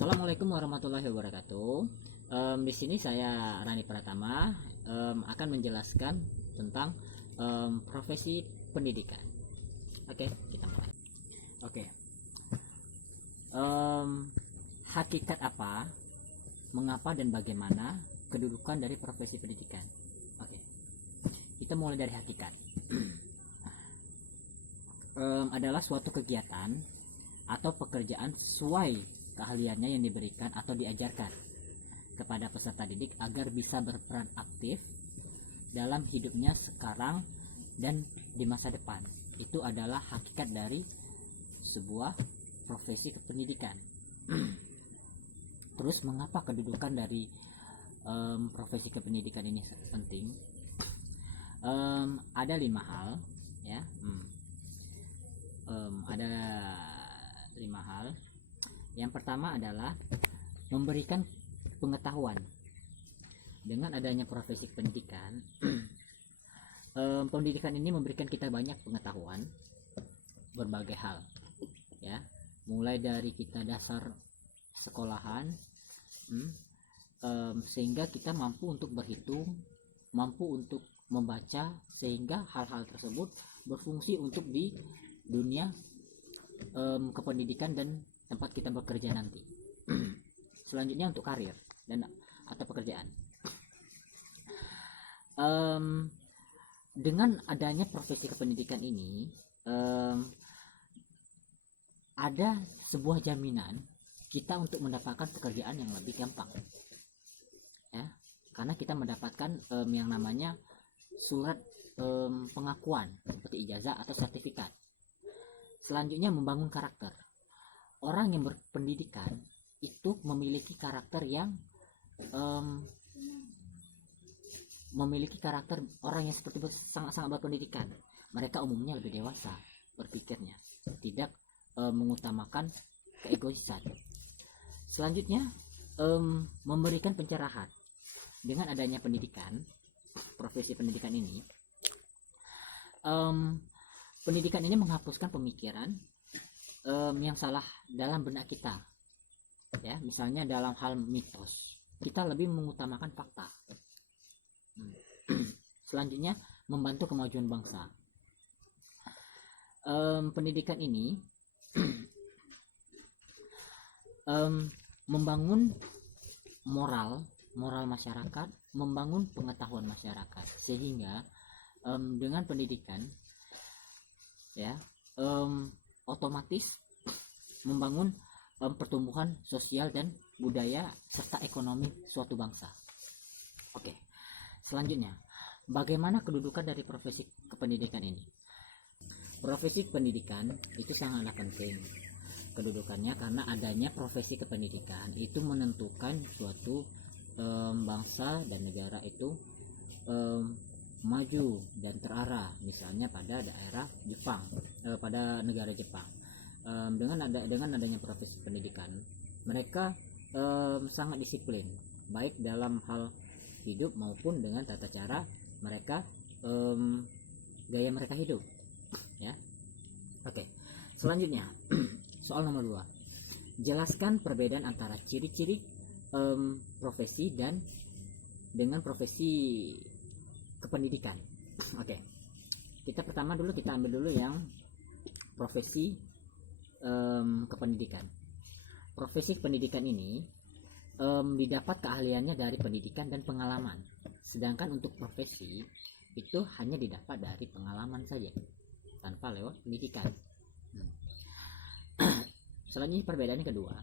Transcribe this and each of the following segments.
Assalamualaikum warahmatullahi wabarakatuh. Di sini saya Rani Pratama akan menjelaskan tentang profesi pendidikan. Oke, kita mulai. Oke, hakikat apa, mengapa dan bagaimana kedudukan dari profesi pendidikan? Oke, kita mulai dari hakikat. Adalah suatu kegiatan atau pekerjaan sesuai keahliannya yang diberikan atau diajarkan kepada peserta didik agar bisa berperan aktif dalam hidupnya sekarang dan di masa depan. Itu adalah hakikat dari sebuah profesi kependidikan. Terus mengapa kedudukan dari profesi kependidikan ini penting? Ada 5 hal ya. Ada 5 hal. Yang pertama adalah memberikan pengetahuan. Dengan adanya profesi pendidikan, pendidikan ini memberikan kita banyak pengetahuan berbagai hal, ya, mulai dari kita dasar sekolahan, sehingga kita mampu untuk berhitung, mampu untuk membaca, sehingga hal-hal tersebut berfungsi untuk di dunia kependidikan dan tempat kita bekerja nanti. Selanjutnya untuk karir dan atau pekerjaan. Dengan adanya profesi kependidikan ini ada sebuah jaminan kita untuk mendapatkan pekerjaan yang lebih gampang, ya, karena kita mendapatkan yang namanya surat pengakuan seperti ijazah atau sertifikat. Selanjutnya membangun karakter. Orang yang berpendidikan itu memiliki karakter yang orang yang seperti sangat-sangat berpendidikan. Mereka umumnya lebih dewasa berpikirnya, tidak mengutamakan keegoisan. Selanjutnya memberikan pencerahan. Dengan adanya pendidikan, profesi pendidikan ini, pendidikan ini menghapuskan pemikiran yang salah dalam benak kita, ya. Misalnya dalam hal mitos, kita lebih mengutamakan fakta. Selanjutnya membantu kemajuan bangsa. Pendidikan ini membangun moral masyarakat, membangun pengetahuan masyarakat, sehingga dengan pendidikan, ya, otomatis membangun pertumbuhan sosial dan budaya serta ekonomi suatu bangsa. Oke, selanjutnya bagaimana kedudukan dari profesi kependidikan ini? Profesi pendidikan itu sangatlah penting kedudukannya, karena adanya profesi kependidikan itu menentukan suatu bangsa dan negara itu maju dan terarah. Misalnya pada daerah Jepang, pada negara Jepang, dengan adanya profesi pendidikan, mereka sangat disiplin baik dalam hal hidup maupun dengan tata cara mereka, gaya mereka hidup, ya. Oke, selanjutnya soal nomor 2, jelaskan perbedaan antara ciri-ciri profesi dan dengan profesi kependidikan. Oke, kita ambil dulu yang profesi kependidikan. Profesi pendidikan ini didapat keahliannya dari pendidikan dan pengalaman, sedangkan untuk profesi itu hanya didapat dari pengalaman saja tanpa lewat pendidikan. Selanjutnya perbedaannya kedua,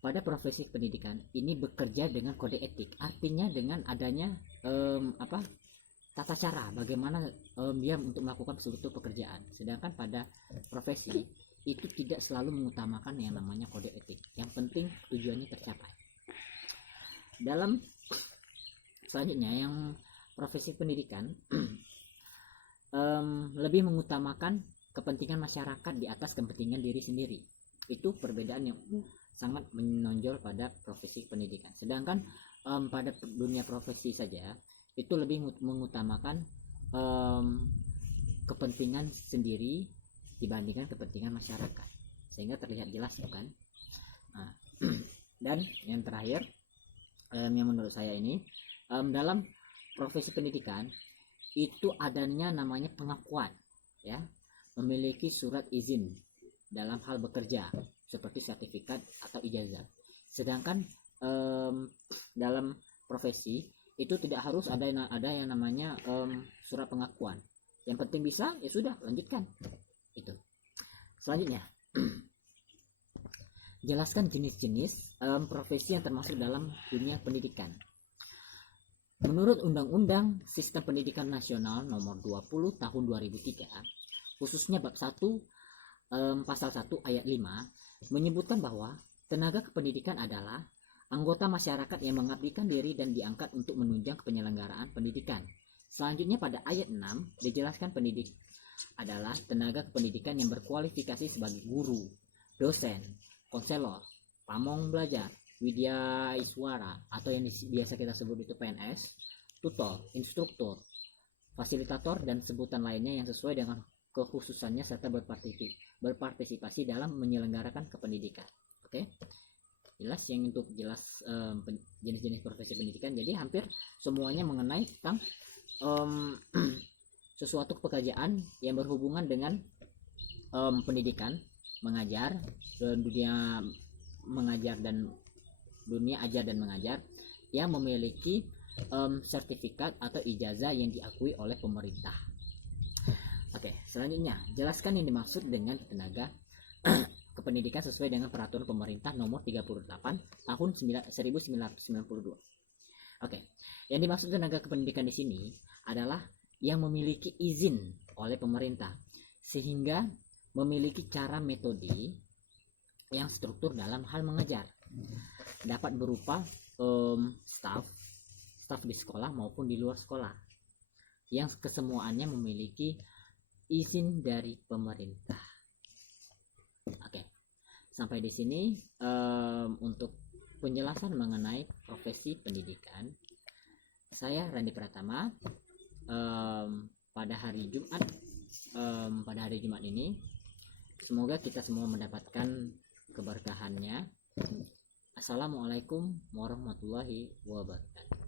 pada profesi pendidikan ini bekerja dengan kode etik, artinya dengan adanya tata cara bagaimana dia untuk melakukan suatu pekerjaan. Sedangkan pada profesi itu tidak selalu mengutamakan yang namanya kode etik, yang penting tujuannya tercapai. Dalam selanjutnya yang profesi pendidikan lebih mengutamakan kepentingan masyarakat di atas kepentingan diri sendiri. Itu perbedaan yang sangat menonjol pada profesi pendidikan. Sedangkan pada dunia profesi saja itu lebih mengutamakan kepentingan sendiri dibandingkan kepentingan masyarakat, sehingga terlihat jelas, bukan? Dan yang terakhir, yang menurut saya ini, dalam profesi pendidikan itu adanya namanya pengakuan, ya, memiliki surat izin dalam hal bekerja seperti sertifikat atau ijazah. Sedangkan dalam profesi itu tidak harus ada yang namanya surat pengakuan. Yang penting bisa, ya sudah, lanjutkan. Itu. Selanjutnya, jelaskan jenis-jenis profesi yang termasuk dalam dunia pendidikan. Menurut Undang-Undang Sistem Pendidikan Nasional Nomor 20 Tahun 2003, khususnya bab 1 pasal 1 ayat 5 menyebutkan bahwa tenaga kependidikan adalah anggota masyarakat yang mengabdikan diri dan diangkat untuk menunjang penyelenggaraan pendidikan. Selanjutnya pada ayat 6 dijelaskan pendidik adalah tenaga kependidikan yang berkualifikasi sebagai guru, dosen, konselor, pamong belajar, widya iswara atau yang biasa kita sebut itu PNS, tutor, instruktur, fasilitator dan sebutan lainnya yang sesuai dengan kekhususannya serta berpartisipasi dalam menyelenggarakan kependidikan. Oke. Jelas yang untuk jelas jenis-jenis profesi pendidikan. Jadi hampir semuanya mengenai tentang sesuatu pekerjaan yang berhubungan dengan pendidikan, mengajar, dunia mengajar dan dunia ajar dan mengajar yang memiliki sertifikat atau ijazah yang diakui oleh pemerintah. Oke, selanjutnya jelaskan yang dimaksud dengan tenaga kependidikan sesuai dengan peraturan pemerintah nomor 38 tahun 1992. Oke, yang dimaksud tenaga kependidikan di sini adalah yang memiliki izin oleh pemerintah sehingga memiliki cara metode yang struktur dalam hal mengajar. Dapat berupa staf di sekolah maupun di luar sekolah yang kesemuanya memiliki izin dari pemerintah. Oke, sampai di sini untuk penjelasan mengenai profesi pendidikan. Saya Randi Pratama. Pada hari Jumat ini semoga kita semua mendapatkan keberkahannya. Assalamualaikum warahmatullahi wabarakatuh.